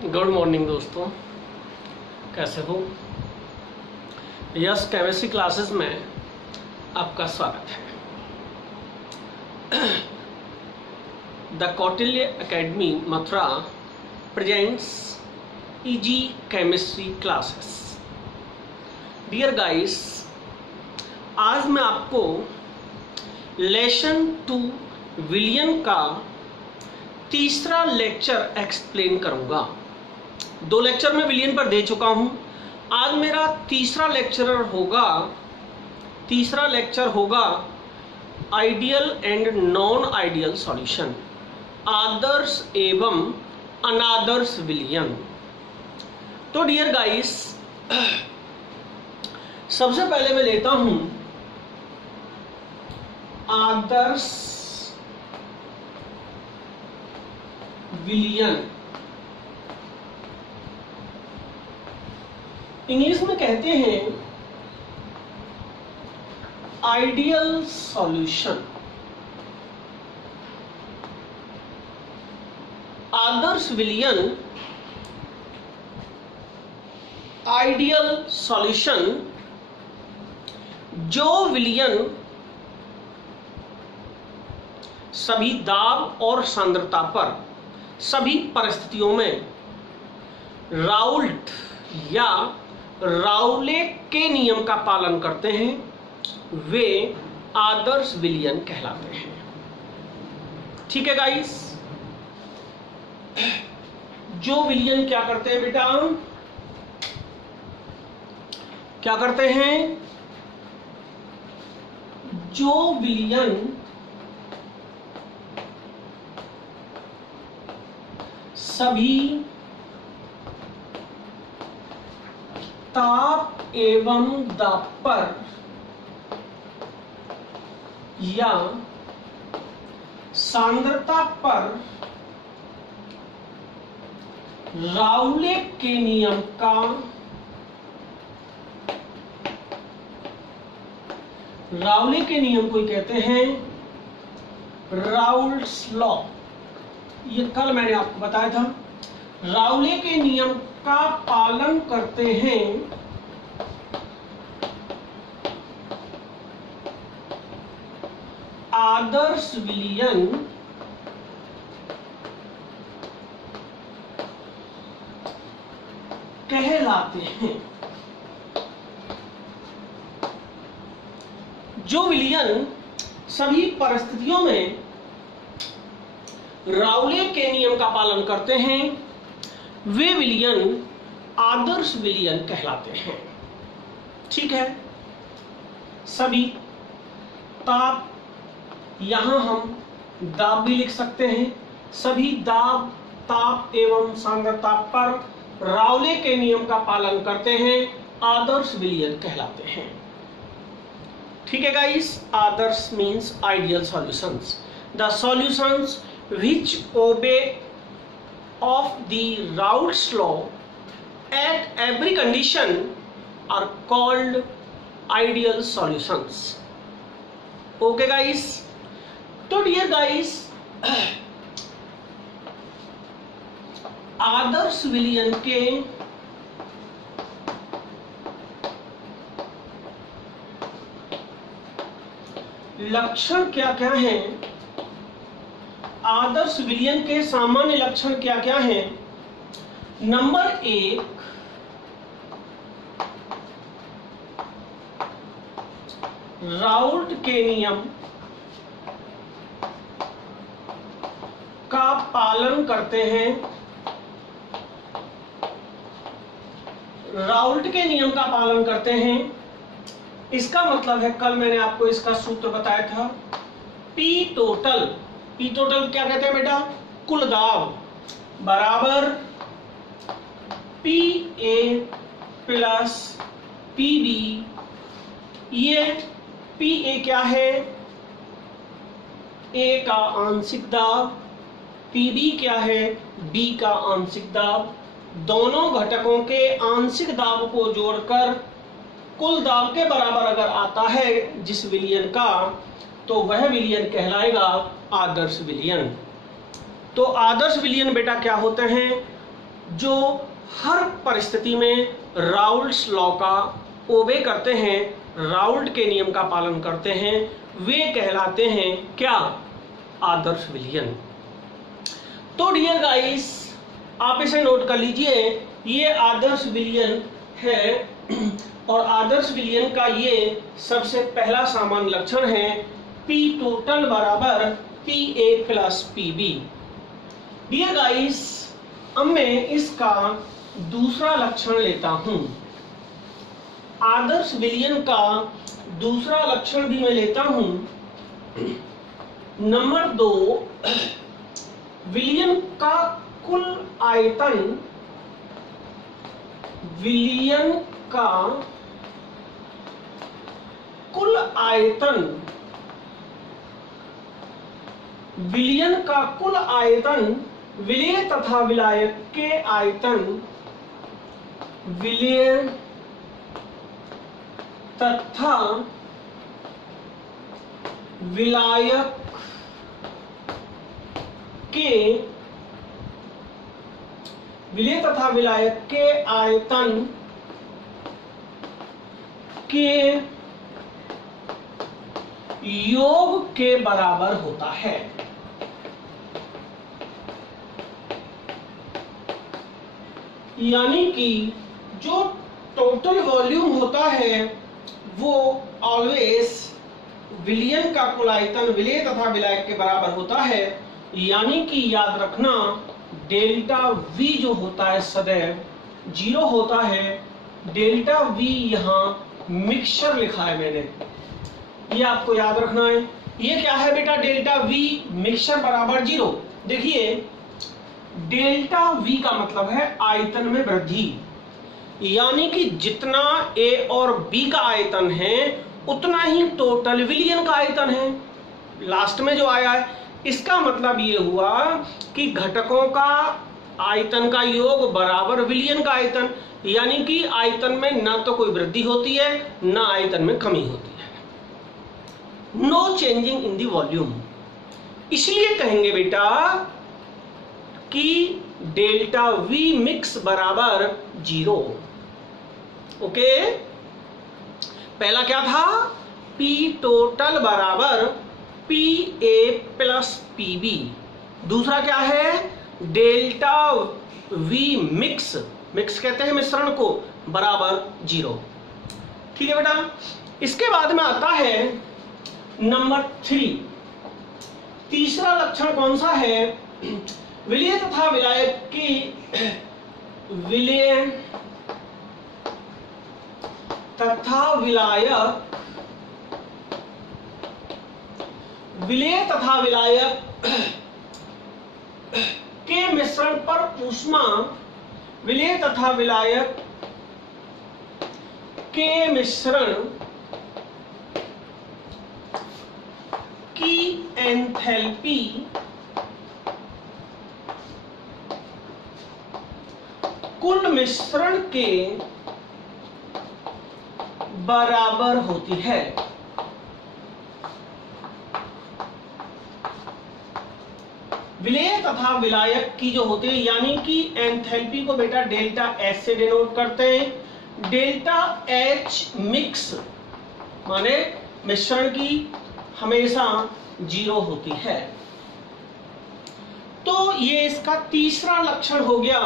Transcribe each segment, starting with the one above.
Good morning दोस्तों, कैसे हो? यस केमिस्ट्री क्लासेस में आपका स्वागत है। The Kautilya academy Mathura presents easy chemistry classes. Dear guys, आज मैं आपको लेसन 2 विलियन का तीसरा लेक्चर एक्सप्लेन करूंगा। 2 लेक्चर में विलियन पर दे चुका हूं। आज मेरा तीसरा लेक्चर होगा ideal and non ideal solution, आदर्श एवं अनादर्श विलियन। तो डियर गाइस, सबसे पहले मैं लेता हूं आदर्श विलियन। इंग्लिश में कहते हैं आइडियल सॉल्यूशन। आदर्श विलियन, आइडियल सॉल्यूशन, जो विलियन सभी दाब और सांद्रता पर सभी परिस्थितियों में राउल्ट या राउले के नियम का पालन करते हैं वे आदर्श विलियन कहलाते हैं। ठीक है गाइस, जो विलियन क्या करते हैं बेटा, क्या करते हैं? जो विलियन सभी ताप एवं दाब पर या सांद्रता पर राउले के नियम का राउले के नियम को कहते हैं राउल्ट्स लॉ। ये कल मैंने आपको बताया था। राउले के नियम का पालन करते हैं आदर्श विलियन कहलाते हैं। जो विलियन सभी परिस्थितियों में राउले के नियम का पालन करते हैं वे विलियन आदर्श विलियन कहलाते हैं। ठीक है, सभी ताप, यहां हम दाब भी लिख सकते हैं। सभी दाब, ताप एवं सांद्रता पर राउले के नियम का पालन करते हैं, आदर्श विलियन कहलाते हैं। ठीक है guys, Adarsh means ideal solutions. The solutions which obey of the Raoult's law at every condition are called ideal solutions. Okay guys, तो dear guys, आदर्श विलियन के लक्षण क्या क्या हैं? आदर्श विलियन के सामान्य लक्षण क्या क्या हैं? नंबर 1, राउल्ट के नियम का पालन करते हैं। राउल्ट के नियम का पालन करते हैं, इसका मतलब है, कल मैंने आपको इसका सूत्र बताया था, पी टोटल क्या कहते हैं बेटा? कुल दाब बराबर P A plus P B. ये पी ए क्या है? ए का आंशिक दाब। पी बी क्या है? बी का आंशिक दाब। दोनों घटकों के आंशिक दाब को जोड़कर कुल दाब के बराबर अगर आता है जिस विलियन का, तो वह विलियन कहलाएगा आदर्श विलियन। तो आदर्श विलियन बेटा क्या होते हैं? जो हर परिस्थिति में राउल्ट्स लॉ का ओबे करते हैं, राउल्ट के नियम का पालन करते हैं, वे कहलाते हैं क्या? आदर्श विलियन। तो डियर गाइस, आप इसे नोट कर लीजिए, ये आदर्श विलियन है और आदर्श विलियन का ये सबसे पहला सामान्य लक्षण है, P टोटल बराबर PA plus PB। Dear guys, अब मैं इसका दूसरा लक्षण लेता हूं। आदर्श विलियन का दूसरा लक्षण भी मैं लेता हूं। नंबर 2, विलियन का कुल आयतन, विलियन का कुल आयतन, विलियन का कुल आयतन विलेय तथा विलायक के आयतन, विलेय तथा विलायक के, विलेय तथा विलायक के आयतन के योग के बराबर होता है। यानी कि जो टोटल वॉल्यूम होता है वो ऑलवेज विलियन का कुल आयतन विलेय तथा विलायक के बराबर होता है। यानी कि याद रखना, डेल्टा V जो होता है सदैव 0 होता है। डेल्टा V यहाँ मिक्सचर लिखा है मैंने, ये आपको याद रखना है। ये क्या है बेटा? डेल्टा V मिक्सचर बराबर 0। देखिए, डेल्टा V का मतलब है आयतन में वृद्धि, यानी कि जितना A और B का आयतन है उतना ही टोटल विलियन का आयतन है। लास्ट में जो आया है, इसका मतलब ये हुआ कि घटकों का आयतन का योग बराबर विलियन का आयतन, यानी कि आयतन में ना तो कोई वृद्धि होती है ना आयतन में कमी होती है। No changing in the volume. इसलिए कहेंगे बेटा कि डेल्टा V मिक्स बराबर 0। ओके, पहला क्या था? P टोटल बराबर PA प्लस PB। दूसरा क्या है? डेल्टा V मिक्स, मिक्स कहते हैं मिश्रण को, बराबर 0। ठीक है बेटा। इसके बाद में आता है नंबर 3। तीसरा लक्षण कौन सा है? विलेय तथा विलायक की, विलेय तथा विलायक, विलेय तथा विलायक के मिश्रण पर ऊष्मा, विलेय तथा विलायक के मिश्रण की एंथैल्पी कुल मिश्रण के बराबर होती है। विलेय तथा विलायक की जो होते हैं, यानी कि एंथैल्पी को बेटा डेल्टा H से डिनोट करते हैं। डेल्टा H मिक्स माने मिश्रण की हमेशा 0 होती है। तो ये इसका तीसरा लक्षण हो गया।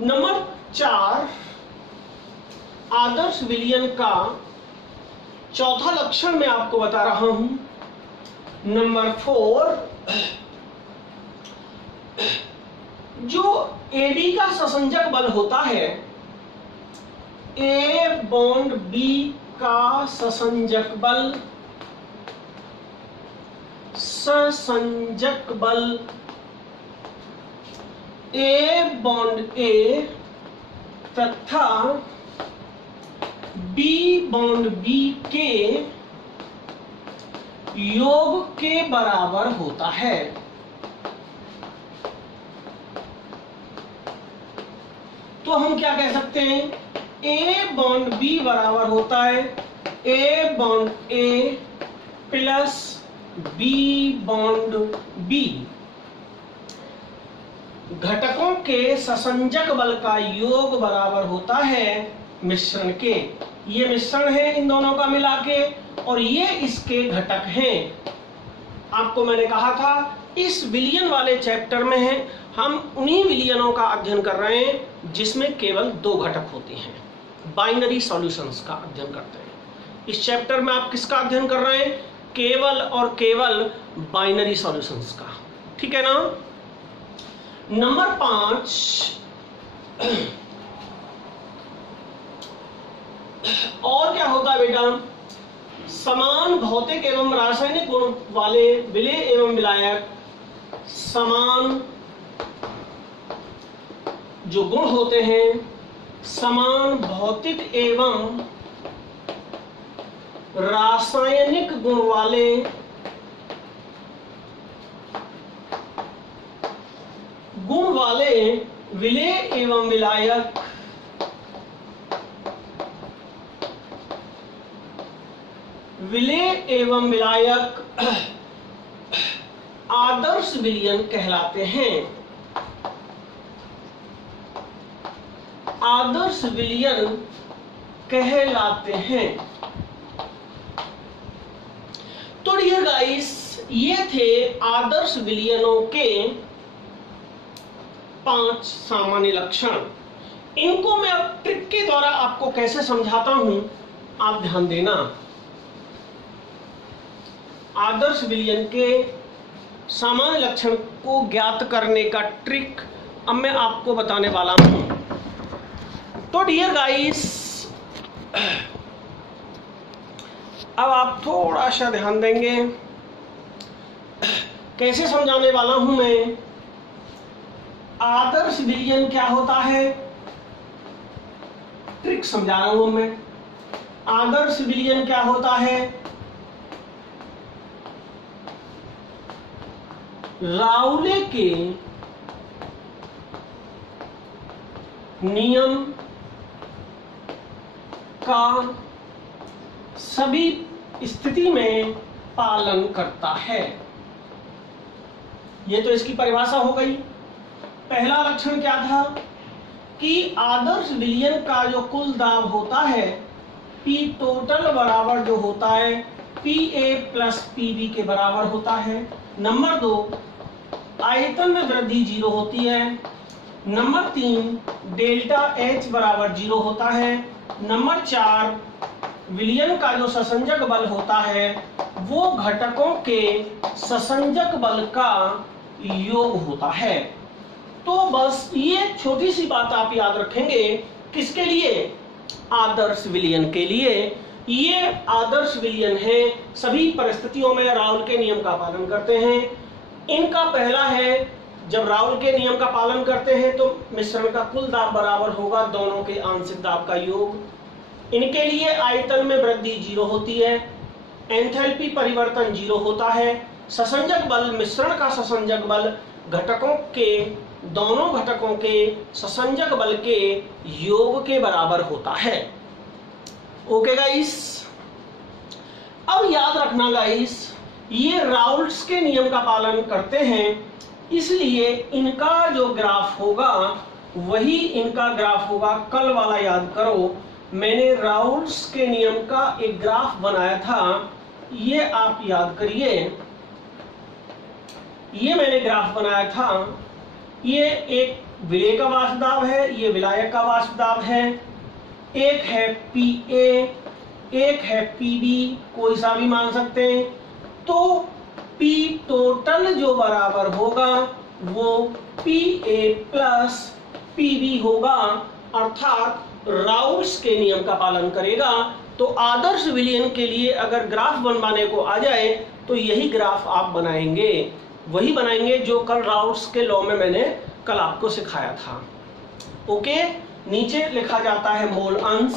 नंबर 4, आदर्श विलियन का चौथा लक्षण मैं आपको बता रहा हूं। नंबर 4, जो AB का ससंजक बल होता है, A बॉन्ड B का ससंजक बल, ससंजक बल A बॉन्ड A तथा B बॉन्ड B के योग के बराबर होता है। तो हम क्या कह सकते हैं? A बॉन्ड B बराबर होता है A bond A plus B bond B। घटकों के ससंजक बल का योग बराबर होता है मिश्रण के। ये मिश्रण है इन दोनों का मिला के, और ये इसके घटक हैं। आपको मैंने कहा था इस विलयन वाले चैप्टर में है, हम उन्हीं विलयनों का अध्ययन कर रहे हैं जिसमें केवल 2 घटक होते हैं। बाइनरी सॉल्यूशंस का अध्ययन करते हैं। इस चैप्टर में आप किसका अध्ययन कर रहे हैं? केवल और केवल बाइनरी सॉल्यूशंस का। ठीक है ना। नंबर 5, और क्या होता है बेटा? समान भौतिक एवं रासायनिक गुण वाले विलेय एवं विलायक समान जो गुण होते हैं, समान भौतिक एवं रासायनिक गुण वाले विलेय एवं विलायक आदर्श विलयन कहलाते हैं। आदर्श विलयन कहलाते हैं। तो डियर गाइस, ये थे आदर्श विलयनों के 5 सामान्य लक्षण। इनको मैं अब ट्रिक के द्वारा आपको कैसे समझाता हूं, आप ध्यान देना। आदर्श विलयन के सामान्य लक्षण को ज्ञात करने का ट्रिक अब मैं आपको बताने वाला हूं। तो डियर गाइस, अब आप थोड़ा सा ध्यान देंगे। कैसे समझाने वाला हूं मैं। आदर्श विलयन क्या होता है, ट्रिक समझा रहा हूं मैं। आदर्श विलयन क्या होता है? राउले के नियम का सभी स्थिति में पालन करता है। ये तो इसकी परिभाषा हो गई। पहला लक्षण क्या था कि आदर्श विलयन का जो कुल दाब होता है P टोटल बराबर जो होता है PA प्लस PB के बराबर होता है। नंबर 2, आयतन में वृद्धि 0 होती है। नंबर 3, डेल्टा H बराबर 0 होता है। नंबर 4, विलयन का जो ससंजक बल होता है वो घटकों के ससंजक बल का योग होता है। तो बस ये छोटी सी बात आप याद रखेंगे। किसके लिए? आदर्श विलयन के लिए। ये आदर्श विलयन है, सभी परिस्थितियों में राउल के नियम का पालन करते हैं। इनका पहला है, जब राउल के नियम का पालन करते हैं तो मिश्रण का कुल दाब बराबर होगा दोनों के आंशिक दाब का योग। इनके लिए आयतन में वृद्धि 0 होती है, एंथैल्पी परिवर्तन 0 होता है। ससंजक बल, मिश्रण का ससंजक बल घटकों के, दोनों घटकों के ससंजक बल के योग के बराबर होता है। ओके गाइस, अब याद रखना गाइस, ये राउल्स के नियम का पालन करते हैं, इसलिए इनका जो ग्राफ होगा वही इनका ग्राफ होगा। कल वाला याद करो, मैंने राउल्स के नियम का एक ग्राफ बनाया था, ये आप याद करिए। ये मैंने ग्राफ बनाया था। ये एक विलेय का वाष्प दाब है, ये विलायक का वाष्प दाब है। एक है PA, एक है PB, कोई सा भी मान सकते हैं। तो P टोटल जो बराबर होगा वो PA प्लस PB होगा, अर्थात राउल्स के नियम का पालन करेगा। तो आदर्श विलयन के लिए अगर ग्राफ बनवाने को आ जाए तो यही ग्राफ आप बनाएंगे, वही बनाएंगे जो कल राउल्स के लॉ में मैंने कल आपको सिखाया था। ओके, नीचे लिखा जाता है मोल अंश,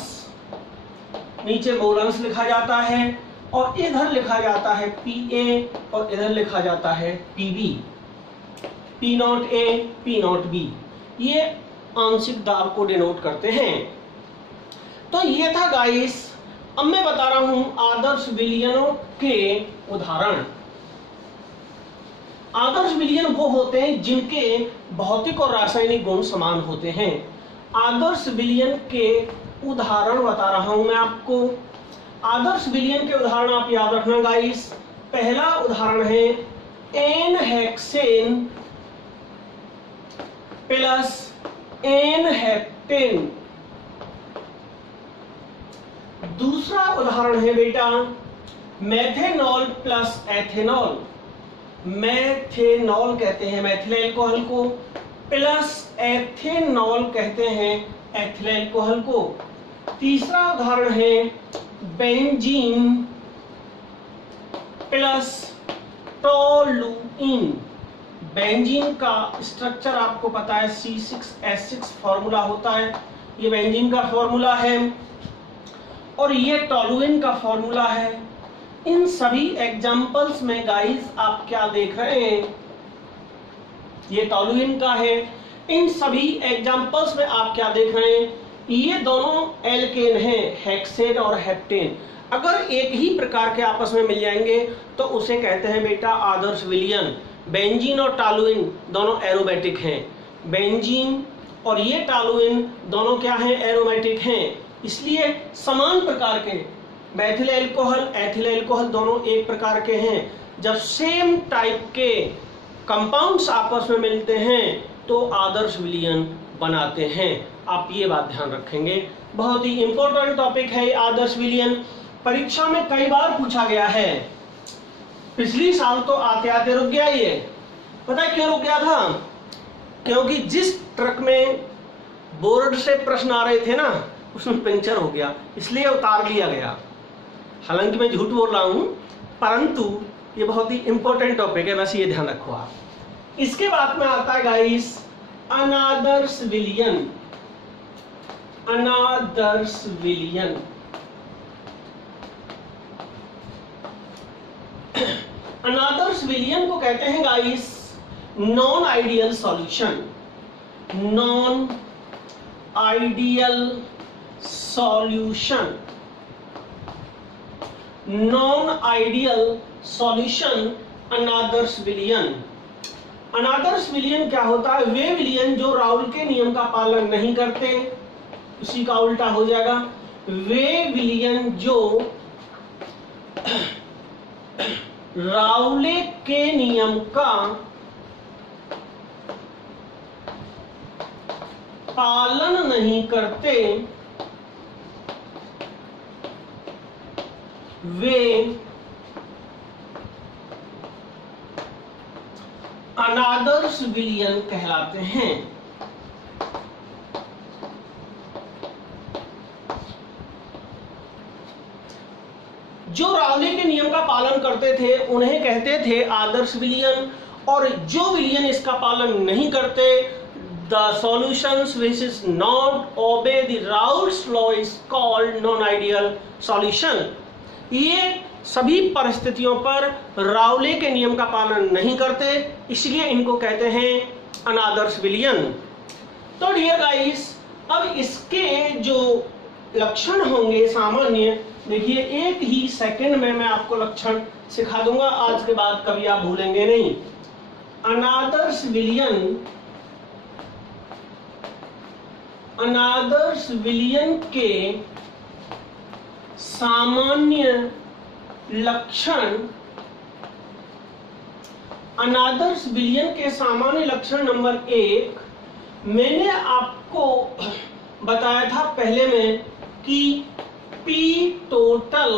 नीचे मोल अंश लिखा जाता है, और इधर लिखा जाता है PA और इधर लिखा जाता है PB, P0A P0B। ये आंशिक दाब को डिनोट करते हैं। तो ये था गाइस। अब मैं बता रहा हूं आदर्श विलयनों के उदाहरण। आदर्श विलयन वो होते हैं जिनके भौतिक और रासायनिक गुण समान होते हैं। आदर्श विलयन के उदाहरण बता रहा हूं मैं आपको। आदर्श विलयन के उदाहरण आप याद रखना गाइस। पहला उदाहरण है N hexane plus N heptane. दूसरा उदाहरण है बेटा मेथेनॉल प्लस एथेनॉल। मेथेनॉल कहते हैं मैथिल एल्कोहल को, प्लस एथेनॉल कहते हैं एथिल एल्कोहल को। तीसरा उदाहरण है बेंजीन प्लस टोलुइन। बेंजीन का स्ट्रक्चर आपको पता है C6H6 फॉर्मूला होता है, ये बेंजीन का फॉर्मूला है और ये टोलुइन का फॉर्मूला है। इन सभी एग्जांपल्स में गाइस आप क्या देख रहे हैं, ये टोलुइन का है। इन सभी एग्जांपल्स में आप क्या देख रहे हैं, ये दोनों एल्केन हैं, हेक्सेन और हेप्टेन। अगर एक ही प्रकार के आपस में मिल जाएंगे तो उसे कहते हैं बेटा आदर्श विलयन। बेंजीन और टोलुइन दोनों एरोमेटिक हैं। बेंजीन और ये टोलुइन दोनों क्या हैं, एरोमेटिक हैं। इसलिए समान प्रकार के मैथिल एल्कोहल एथिल एल्कोहल दोनों एक प्रकार के हैं। जब सेम टाइप के कंपाउंड्स आपस में मिलते हैं तो आदर्श विलयन बनाते हैं। आप ये बात ध्यान रखेंगे, बहुत ही इंपॉर्टेंट टॉपिक है आदर्श विलयन। परीक्षा में कई बार पूछा गया है, पिछली साल तो आते आते रुक गया। ये पता है क्यों रुक गया था, क्योंकि जिस ट्रक में बोर्ड से प्रश्न आ रहे थे ना उसमें पंचर हो गया, इसलिए उतार लिया गया। हालांकि मैं झूठ बोल रहा हूं, परंतु ये बहुत ही इंपॉर्टेंट टॉपिक है, बस ये ध्यान रखो आप। इसके बाद में आता है गाइस अनादर्श विलयन। अनादर्श विलयन अनादर्श विलयन को कहते हैं guys non ideal solution. Non ideal solution, non ideal solution अनादर्श विलयन। अनादर्श विलयन क्या होता है, वे विलयन जो राउल के नियम का पालन नहीं करते, उसी का उल्टा हो जाएगा। वे विलयन जो राउले के नियम का पालन नहीं करते, वे अनादर्श विलयन कहलाते हैं। जो रावले के नियम का पालन करते थे उन्हें कहते थे आदर्श विलयन, और जो विलयन इसका पालन नहीं करते, the solutions which is not obey the Raoult's law is called non-ideal solution। ये सभी परिस्थितियों पर रावले के नियम का पालन नहीं करते, इसलिए इनको कहते हैं अनादर्श विलयन। तो डियर गाइस, अब इसके जो लक्षण होंगे सामान्य, देखिए एक ही सेकंड में मैं आपको लक्षण सिखा दूंगा, आज के बाद कभी आप भूलेंगे नहीं। अनादर्श विलयन, अनादर्श विलयन के सामान्य लक्षण, अनादर्श विलयन के सामान्य लक्षण नंबर 1 मैंने आपको बताया था पहले में कि P टोटल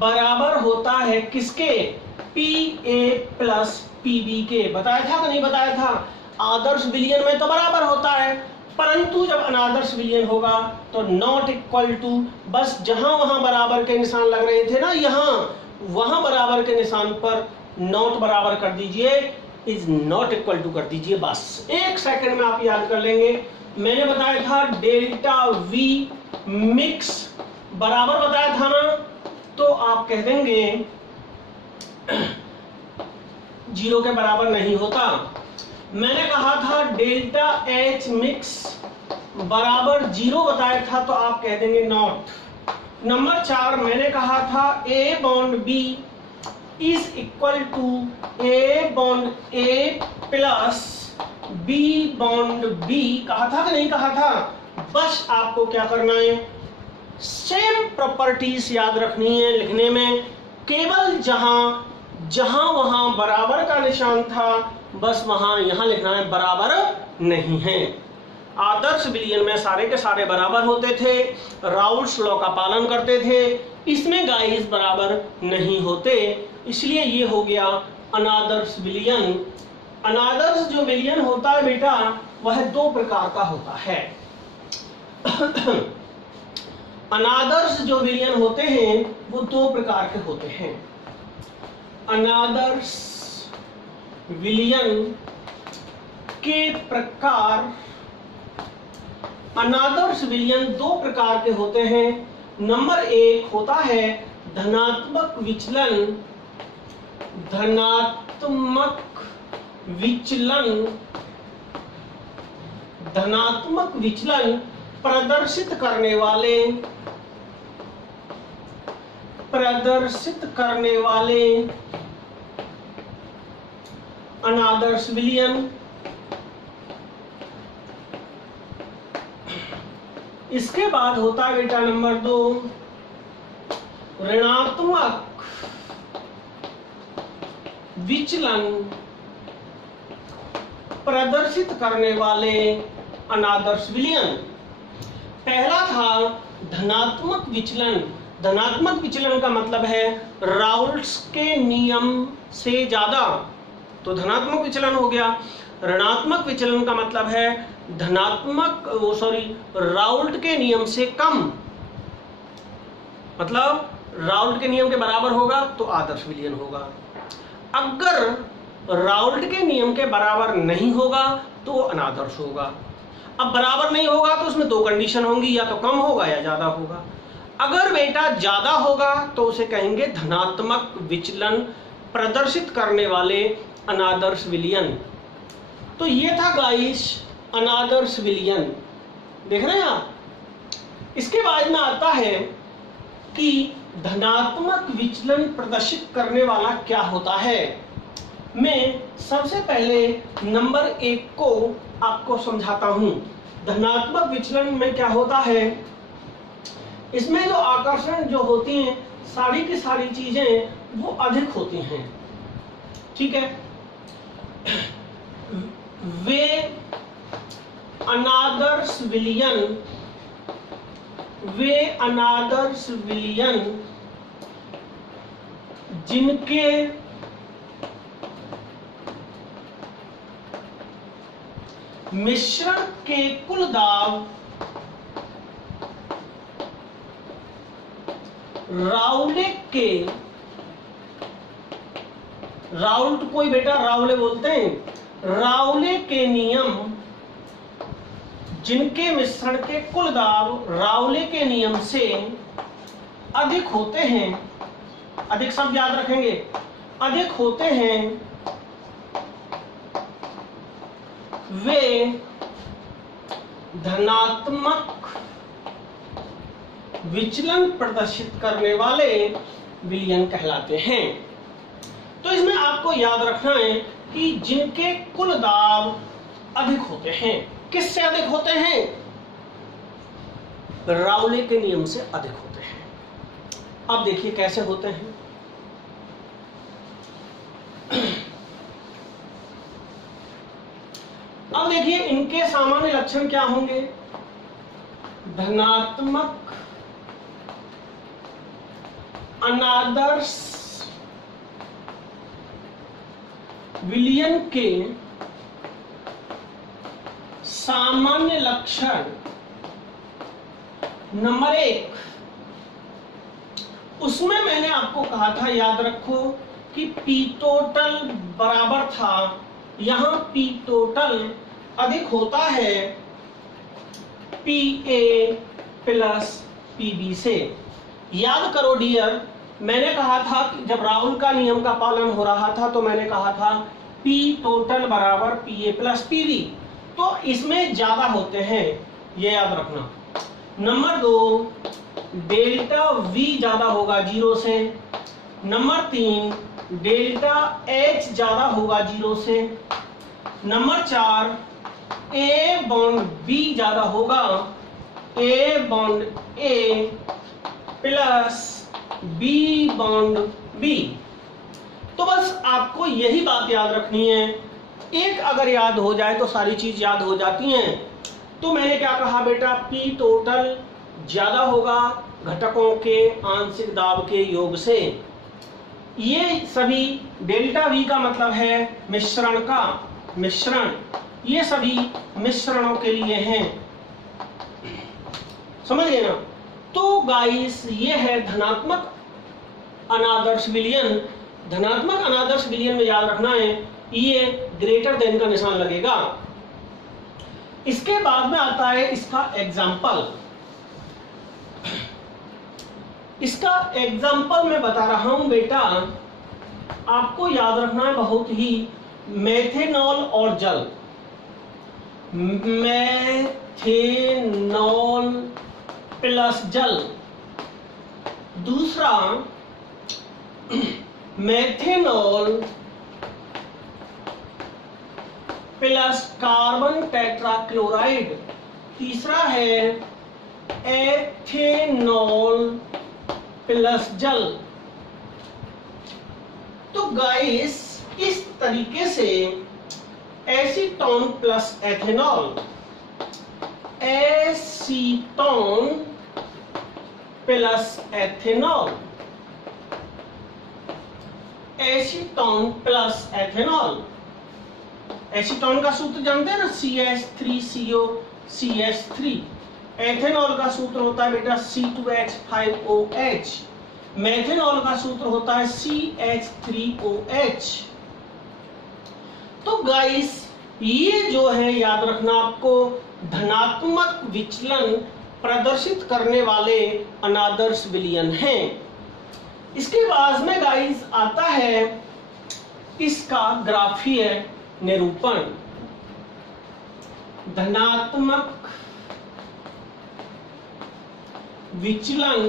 बराबर होता है किसके, PA प्लस PB के। बताया था कि नहीं बताया था? आदर्श विलयन में तो बराबर होता है, परंतु जब अनादर्श विलयन होगा तो नॉट इक्वल टू, बस जहां वहां बराबर के निशान लग रहे थे ना, यहां वहां बराबर के निशान पर नॉट बराबर कर दीजिए, इज नॉट इक्वल टू कर दीजिए। बस एक सेकंड में आप याद कर लेंगे। मैंने बताया था डेल्टा V मिक्स बराबर बताया था ना, तो आप कह देंगे 0 के बराबर नहीं होता। मैंने कहा था डेल्टा H मिक्स बराबर 0 बताया था, तो आप कह देंगे नॉट। नंबर 4 मैंने कहा था A bond B is equal to A bond A plus B bond B. कहा था कि नहीं कहा था? बस आपको क्या करना है, सेम प्रॉपर्टीज याद रखनी है लिखने में, केवल जहां जहां वहां बराबर का निशान था बस वहां यहां लिखना है बराबर नहीं है। आदर्श विलयन में सारे के सारे बराबर होते थे, राउल्ट्स लॉ का पालन करते थे। इसमें गाइस बराबर नहीं होते, इसलिए ये हो गया अनादर्श विलयन। अनादर्श जो विलयन होता है बेटा वह दो प्रकार का होता है। अनादर्श जो विलयन होते हैं वो दो प्रकार के होते हैं। अनादर्श विलयन के प्रकार, अनादर्श विलयन दो प्रकार के होते हैं। नंबर एक होता है धनात्मक विचलन, धनात्मक विचलन, धनात्मक विचलन प्रदर्शित करने वाले, प्रदर्शित करने वाले अनादर्श विलयन। इसके बाद होता है बेटा नंबर दो ऋणात्मक विचलन प्रदर्शित करने वाले अनादर्श विलयन। पहला था धनात्मक विचलन। धनात्मक विचलन का मतलब है राउल्ट्स के नियम से ज्यादा, तो धनात्मक विचलन हो गया। ऋणात्मक विचलन का मतलब है धनात्मक राउल्ट के नियम से कम, मतलब राउल्ट के नियम के बराबर होगा तो आदर्श विलयन होगा। अगर राउल्ट के नियम के बराबर नहीं होगा तो अनादर्श होगा। अब बराबर नहीं होगा तो उसमें दो कंडीशन होंगी, या तो कम होगा या ज्यादा होगा। अगर बेटा ज्यादा होगा तो उसे कहेंगे धनात्मक विचलन प्रदर्शित करने वाले अनादर्श विलयन। तो ये था गाइस अनादर्श विलयन, देख रहे हैं आप। इसके बाद में आता है कि धनात्मक विचलन प्रदर्शित करने वाला क्या होता है। मैं सबसे पहले नंबर एक को आपको समझाता हूं। धनात्मक विचलन में क्या होता है, इसमें जो आकर्षण जो होती हैं सारी की सारी चीजें वो अधिक होती हैं, ठीक है। वे अनादर्श विलयन, वे अनादर्श विलयन जिनके मिश्रण के कुल दाब राउले के, राउल्ट कोई बेटा राउले बोलते हैं, राउले के नियम, जिनके मिश्रण के कुल दाब राउले के नियम से अधिक होते हैं, अधिक शब्द याद रखेंगे, अधिक होते हैं, वे धनात्मक विचलन प्रदर्शित करने वाले विलयन कहलाते हैं। तो इसमें आपको याद रखना है कि जिनके कुल दाब अधिक होते हैं, किससे अधिक होते हैं? राउले के नियम से अधिक होते हैं। अब देखिए कैसे होते हैं। अब देखिए इनके सामान्य लक्षण क्या होंगे। धनात्मक अनादर्श विलयन के सामान्य लक्षण नंबर एक, उसमें मैंने आपको कहा था, याद रखो कि पी टोटल बराबर था, यहां पी टोटल अधिक होता है P A plus P B से। याद करो डियर, मैंने कहा था कि जब राउल का नियम का पालन हो रहा था तो मैंने कहा था पी टोटल बराबर P A plus P B, तो इसमें ज्यादा होते हैं, ये याद रखना। नंबर दो, डेल्टा वी ज्यादा होगा 0 से। नंबर तीन, डेल्टा H ज्यादा होगा 0 से। नंबर 4, A बॉन्ड B ज्यादा होगा, A bond A plus B bond B। तो बस आपको यही बात याद रखनी है, एक अगर याद हो जाए तो सारी चीज याद हो जाती हैं। तो मैंने क्या कहा बेटा, P टोटल ज्यादा होगा घटकों के आंशिक दाब के योग से। ये सभी डेल्टा V का मतलब है मिश्रण का, मिश्रण, ये सभी मिश्रणों के लिए हैं, समझ गए ना। तो गाइस ये है धनात्मक अनादर्श विलयन। धनात्मक अनादर्श विलयन में याद रखना है ये ग्रेटर देन का निशान लगेगा। इसके बाद में आता है इसका एग्जाम्पल। इसका एग्जाम्पल मैं बता रहा हूं बेटा, आपको याद रखना है बहुत ही, मेथेनॉल और जल, मेथेनॉल प्लस जल। दूसरा मेथेनॉल प्लस कार्बन टेट्राक्लोराइड। तीसरा है एथेनॉल प्लस जल। तो गाइस इस तरीके से acetone plus ethanol, acetone plus ethanol, acetone plus ethanol. Acetone का सूत्र जानते हैं ना, CH3CO CH3। एथेनॉल का सूत्र होता है बेटा C2H5OH। मेथेनॉल का सूत्र होता है CH3OH। तो गाइस ये जो है याद रखना आपको, धनात्मक विचलन प्रदर्शित करने वाले अनादर्श विलयन हैं। इसके बाद में गाइस आता है इसका ग्राफीय निरूपण। धनात्मक विचलन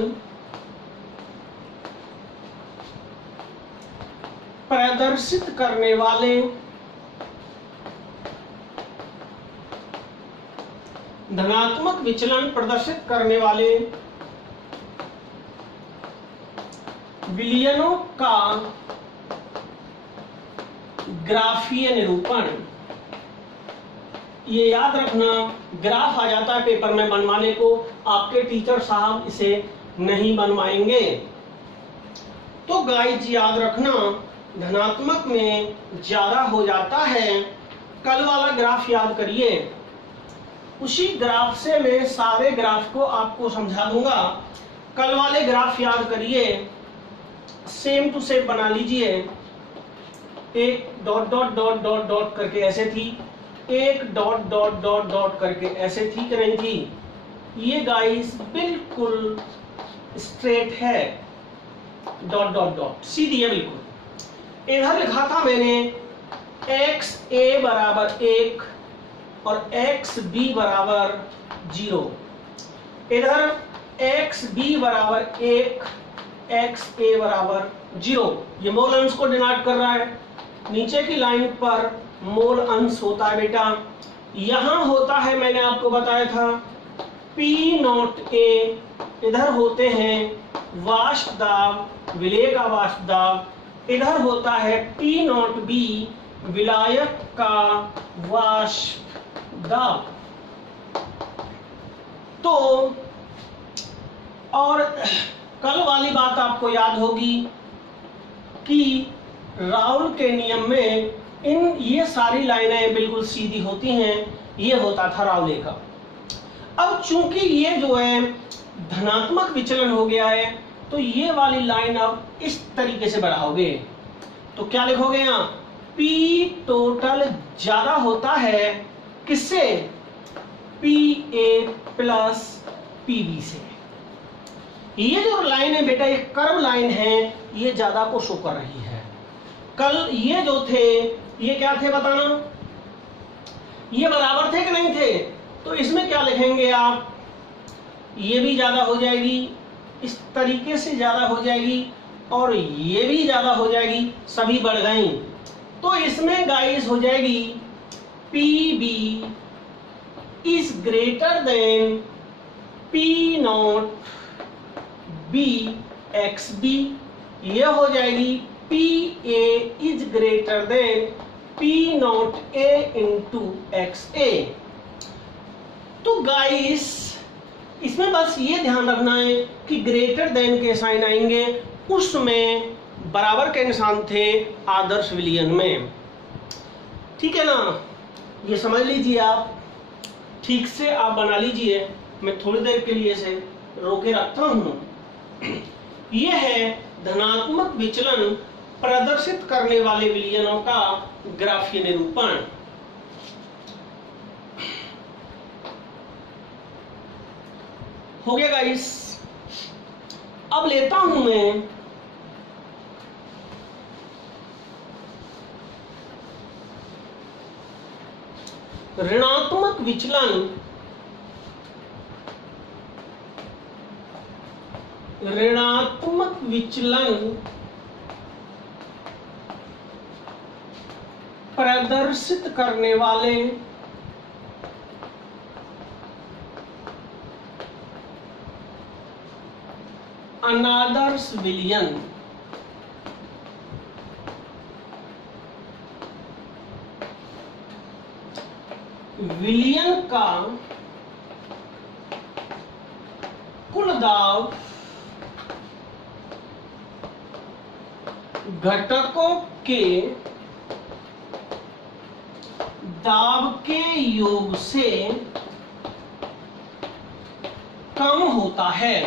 प्रदर्शित करने वाले धनात्मक विचलन प्रदर्शित करने वाले विलयनों का ग्राफीय निरूपण। ये याद रखना, ग्राफ आ जाता है पेपर में बनवाने को, आपके टीचर साहब इसे नहीं बनवाएंगे। तो गाइस याद रखना, धनात्मक में ज्यादा हो जाता है। कल वाला ग्राफ याद करिए, उसी ग्राफ से मैं सारे ग्राफ को आपको समझा दूंगा। कल वाले ग्राफ याद करिए, सेम टू सेम बना लीजिए। एक dot dot dot dot dot करके ऐसे थी, एक डॉट डॉट डॉट डॉट करके ऐसे थी कि नहीं थी। ये गाइस बिल्कुल स्ट्रेट है, डॉट डॉट डॉट सीधी है बिल्कुल। इधर लिखा था मैंने XA बराबर 1 और XB बराबर 0। इधर XB बराबर 1, XA बराबर 0। ये मोल अंश को डिनोट कर रहा है। नीचे की लाइन पर मोल अंश होता है बेटा, यहां होता है, मैंने आपको बताया था P0A। इधर होते हैं वाष्प दाब, विलेय का वाष्प दाब। इधर होता है P0B, विलायक का वाष्प दाब। तो और कल वाली बात आपको याद होगी कि राउल के नियम में ये सारी लाइनें बिल्कुल सीधी होती हैं, ये होता था राउले का। अब चूंकि ये जो है धनात्मक विचलन हो गया है, तो ये वाली लाइन अब इस तरीके से बढ़ाओगे तो क्या लिखोगे यहाँ, P टोटल ज्यादा होता है किससे, PA प्लस PB से। ये जो लाइन है बेटा, ये कर्व लाइन है, ये ज्यादा को शो कर रही है। कल ये जो थे ये क्या थे बताना, ये बराबर थे कि नहीं थे। तो इसमें क्या लिखेंगे आप, ये भी ज्यादा हो जाएगी, इस तरीके से ज्यादा हो जाएगी, और ये भी ज्यादा हो जाएगी, सभी बढ़ गई, तो इसमें गाइस हो जाएगी PB is greater than P0 BXB, ये हो जाएगी PA is greater than P0 A into XA। तो गाइस इसमें बस ये ध्यान रखना है कि ग्रेटर देन के साइन आएंगे, उसमें बराबर के निशान थे आदर्श विलयन में, ठीक है ना। ये समझ लीजिए, आप ठीक से आप बना लीजिए, मैं थोड़ी देर के लिए इसे रोके रखता हूं। यह है धनात्मक विचलन प्रदर्शित करने वाले विलयनों का ग्राफीय निरूपण। हो गया गाइस। अब लेता हूं मैं ऋणात्मक विचलन प्रदर्शित करने वाले अनादर्श विलयन। विलयन का कुल दाब घटकों के दाब के योग से कम होता है।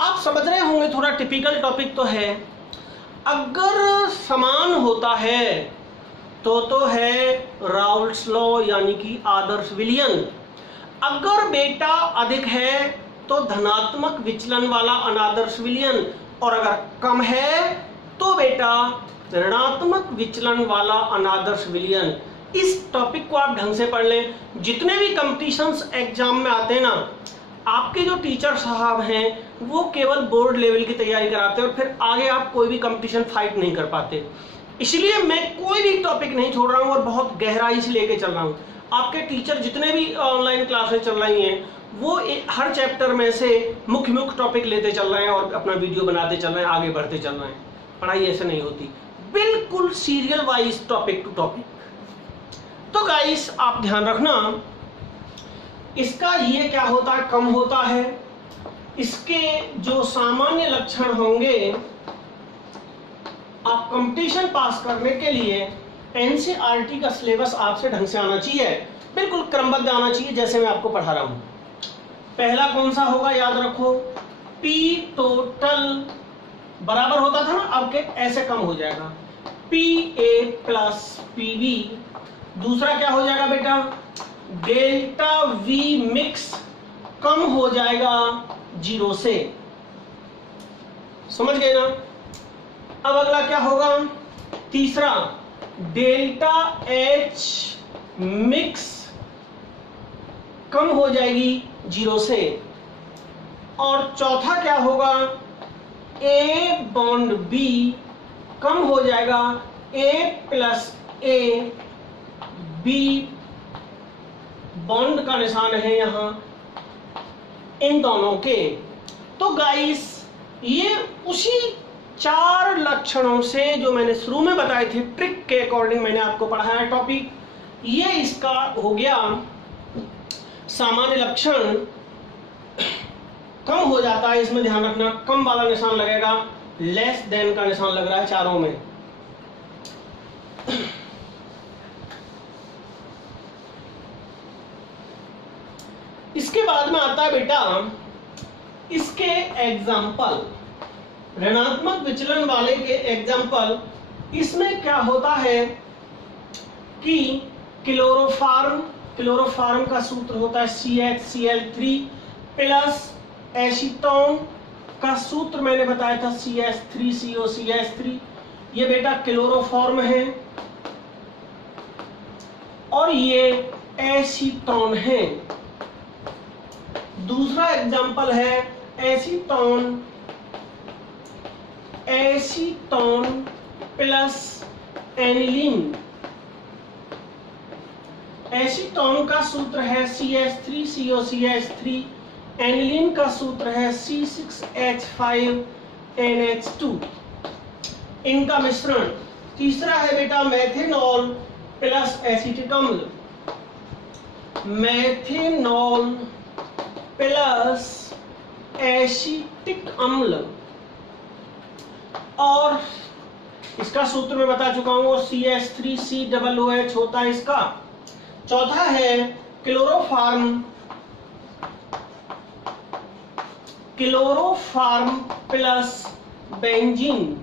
आप समझ रहे होंगे, थोड़ा टिपिकल टॉपिक तो है। अगर समान होता है तो है राउल्ट्स लॉ यानी कि आदर्श विलयन। अगर बेटा अधिक है तो धनात्मक विचलन वाला अनादर्श विलयन, और अगर कम है तो बेटा ऋणात्मक विचलन वाला अनादर्श विलयन। इस टॉपिक को आप ढंग से पढ़ लें। जितने भी कंपटीशंस एग्जाम में आते हैं ना, आपके जो टीचर साहब हैं वो केवल बोर्ड लेवल की तैयारी कराते हैं और फिर आगे आप कोई भी कंपटीशन फाइट नहीं कर पाते। इसलिए मैं कोई भी टॉपिक नहीं छोड़ रहा हूं और बहुत गहराई से लेके चल रहा हूं। आपके टीचर जितने भी ऑनलाइन क्लासेस चल रही हैं वो हर चैप्टर में से मुख्य टॉपिक लेते चल रहे हैं और अपना वीडियो बनाते चल रहे हैं, आगे बढ़ते चल रहे हैं। पढ़ाई ऐसे नहीं होती, बिल्कुल serial wise topic to topic. तो गाइस आप ध्यान रखना, इसका ये क्या होता है, कम होता है। इसके जो सामान्य लक्षण होंगे, आप कंपटीशन पास करने के लिए एनसीईआरटी का सिलेबस आपसे ढंग से आना चाहिए, बिल्कुल क्रमबद्ध आना चाहिए जैसे मैं आपको पढ़ा रहा हूं। पहला कौन सा होगा, याद रखो, पी टोटल बराबर होता था ना, अब के ऐसे कम हो जाएगा, PA प्लस PB। दूसरा क्या हो जाएगा बेटा, डेल्टा V मिक्स कम हो जाएगा 0 से। समझ गए ना। अब अगला क्या होगा, तीसरा डेल्टा H मिक्स कम हो जाएगी 0 से। और चौथा क्या होगा, A बॉन्ड B कम हो जाएगा A plus A, B bond का निशान है यहां इन दोनों के। तो गाइस ये उसी 4 लक्षणों से जो मैंने शुरू में बताए थे, ट्रिक के अकॉर्डिंग मैंने आपको पढ़ाया टॉपिक, ये इसका हो गया सामान्य लक्षण। कम हो जाता है, इसमें ध्यान रखना, कम वाला निशान लगेगा, लेस देन का निशान लग रहा है चारों में। इसके बाद में आता है बेटा इसके एग्जाम्पल, ऋणात्मक विचलन वाले के एग्जाम्पल। इसमें क्या होता है कि क्लोरोफार्म का सूत्र होता है CHCl3 प्लस एसीटोन का सूत्र मैंने बताया था CH3COCH3। ये बेटा क्लोरोफॉर्म है और ये एसीटोन है। दूसरा एग्जाम्पल है एसीटोन प्लस एनिलीन। एसीटोन का सूत्र है CH3COCH3, एनिलीन का सूत्र है C6H5NH2। इनका मिश्रण। तीसरा है बेटा मेथेनॉल प्लस एसिटिक अम्ल। मेथेनॉल प्लस एसिटिक अम्ल, और इसका सूत्र मैं बता चुका हूं, CH3COOH होता है इसका। चौथा है क्लोरोफॉर्म प्लस बेंजीन।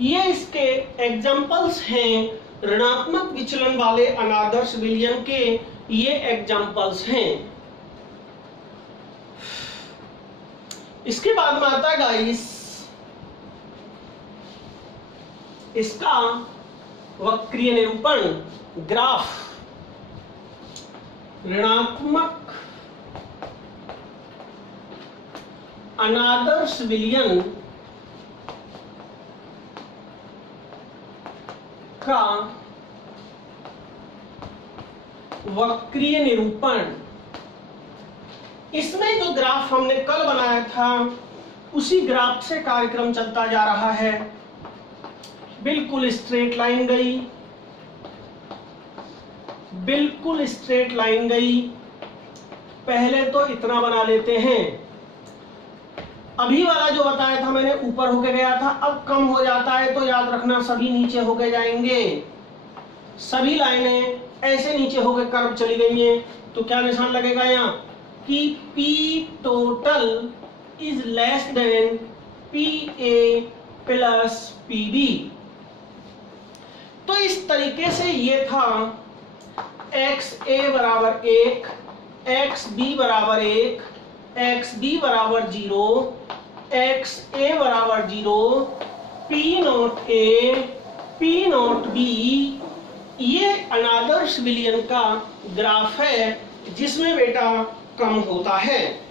ये इसके एग्जाम्पल्स हैं, ऋणात्मक विचलन वाले अनादर्श विलयन के ये एग्जाम्पल्स हैं। इसके बाद में आता है गाइस इसका वक्रीय निरूपण, ग्राफ। ऋणात्मक अनादर्श विलयन का वक्रीय निरूपण। इसमें जो ग्राफ हमने कल बनाया था उसी ग्राफ से कार्यक्रम चलता जा रहा है। बिल्कुल स्ट्रेट लाइन गई, बिल्कुल स्ट्रेट लाइन गई। पहले तो इतना बना लेते हैं। अभी वाला जो बताया था मैंने ऊपर होके गया था, अब कम हो जाता है तो याद रखना सभी नीचे होके जाएंगे। सभी लाइनें ऐसे नीचे होके कर्व चली गई हैं, तो क्या निशान लगेगा यहाँ कि P total is less than PA plus PB। तो इस तरीके से ये था XA बराबर 1, XB बराबर 1, XB बराबर 0, XA बराबर 0, P not A, P not B। ये अनादर्श विलयन का ग्राफ है जिसमें बेटा कम होता है।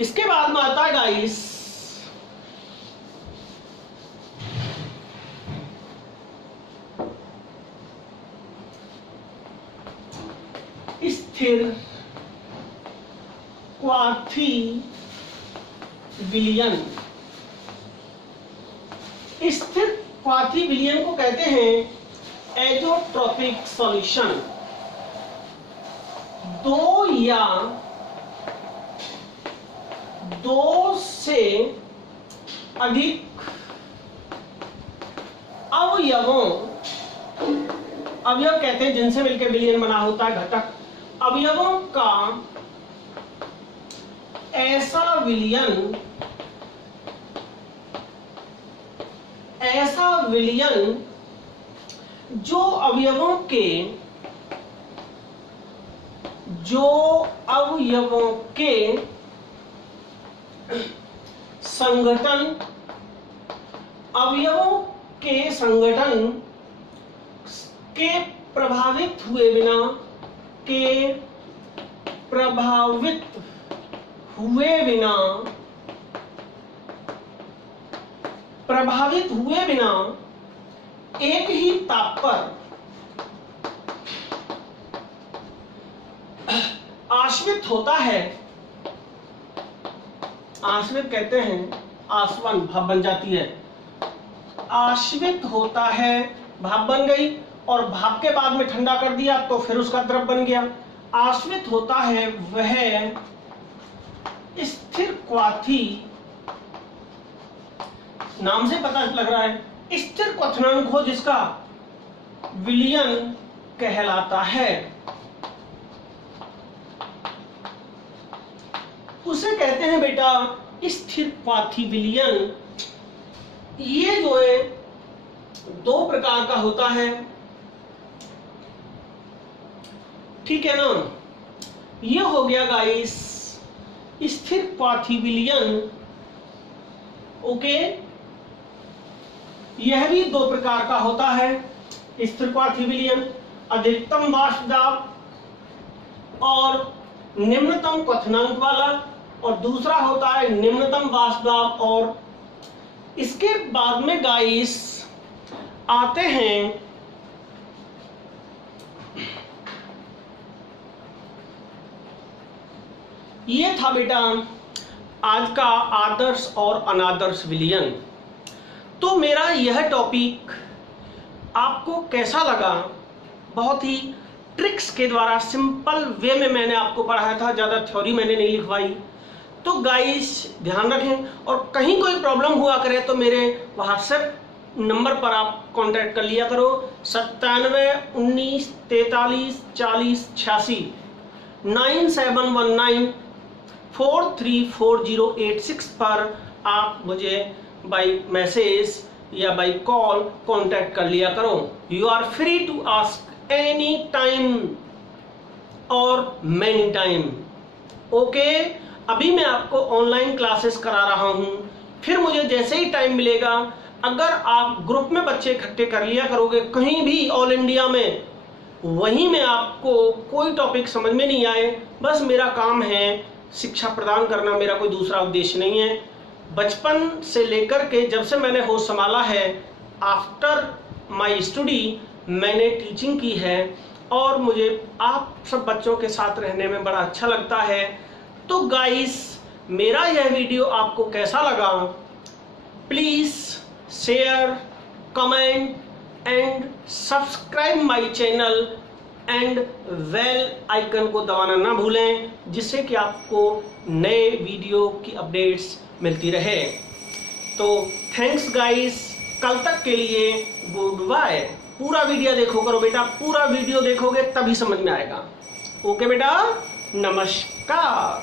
इसके बाद में आता है गाइस स्थिर क्वाथी विलयन। स्थिर क्वाथी विलयन को कहते हैं एजोट्रोपिक सॉल्यूशन। दो या दो से अधिक अवयवों, अवयव कहते हैं जिनसे मिलकर विलयन बना होता है, घटक, अवयवों का ऐसा विलयन जो अवयवों के संगठन के प्रभावित हुए बिना एक ही ताप पर आश्रित होता है। आश्रित कहते हैं आसवन, भाप बन जाती है। आश्रित होता है, भाप बन गई और भाप के बाद में ठंडा कर दिया तो फिर उसका द्रव बन गया। आश्रित होता है वह स्थिर क्वाथी, नाम से पता लग रहा है, स्थिर क्वथनांक हो जिसका विलयन कहलाता है, उसे कहते हैं बेटा स्थिर क्वाथी विलयन। ये जो है दो प्रकार का होता है, ठीक है ना। ये हो गया गाइस स्थिर क्वाथी विलयन, ओके। यह भी दो प्रकार का होता है, स्थिरपाथी विलयन, अधिकतम वाष्प दाब और निम्नतम क्वथनांक वाला, और दूसरा होता है निम्नतम वाष्प दाब। और इसके बाद में गाइस आते हैं ये था बेटा आज का आदर्श और अनादर्श विलयन। तो मेरा यह टॉपिक आपको कैसा लगा? बहुत ही ट्रिक्स के द्वारा सिंपल वे में मैंने आपको पढ़ाया था, ज़्यादा थ्योरी मैंने नहीं लिखवाई। तो गाइस ध्यान रखें, और कहीं कोई प्रॉब्लम हुआ करे तो मेरे व्हाट्सएप नंबर पर आप कांटेक्ट कर लिया करो, 97 19 43 40 86 9719 434086 पर आप मुझे बाई मैसेज या बाई कॉल कांटेक्ट कर लिया करो। You are free to ask any time और मेनी टाइम। ओके, अभी मैं आपको ऑनलाइन क्लासेस करा रहा हूं, फिर मुझे जैसे ही टाइम मिलेगा, अगर आप ग्रुप में बच्चे इकट्ठे कर लिया करोगे कहीं भी ऑल इंडिया में, वहीं में आपको कोई टॉपिक समझ में नहीं आए, बस मेरा काम है शिक्षा प्रदान करना, मेरा कोई दूसरा उद्देश्य नहीं है। बचपन से लेकर के जब से मैंने होश संभाला है, आफ्टर माय स्टडी मैंने टीचिंग की है, और मुझे आप सब बच्चों के साथ रहने में बड़ा अच्छा लगता है। तो गाइस मेरा यह वीडियो आपको कैसा लगा? Please share, comment and subscribe my channel and bell icon को दबाना ना भूलें, जिससे कि आपको नए वीडियो की अपडेट्स मिलती रहे। तो थैंक्स गाइस, कल तक के लिए गुड बाय। पूरा वीडियो देखो करो बेटा, पूरा वीडियो देखोगे तभी समझ में आएगा। ओके बेटा, नमस्कार।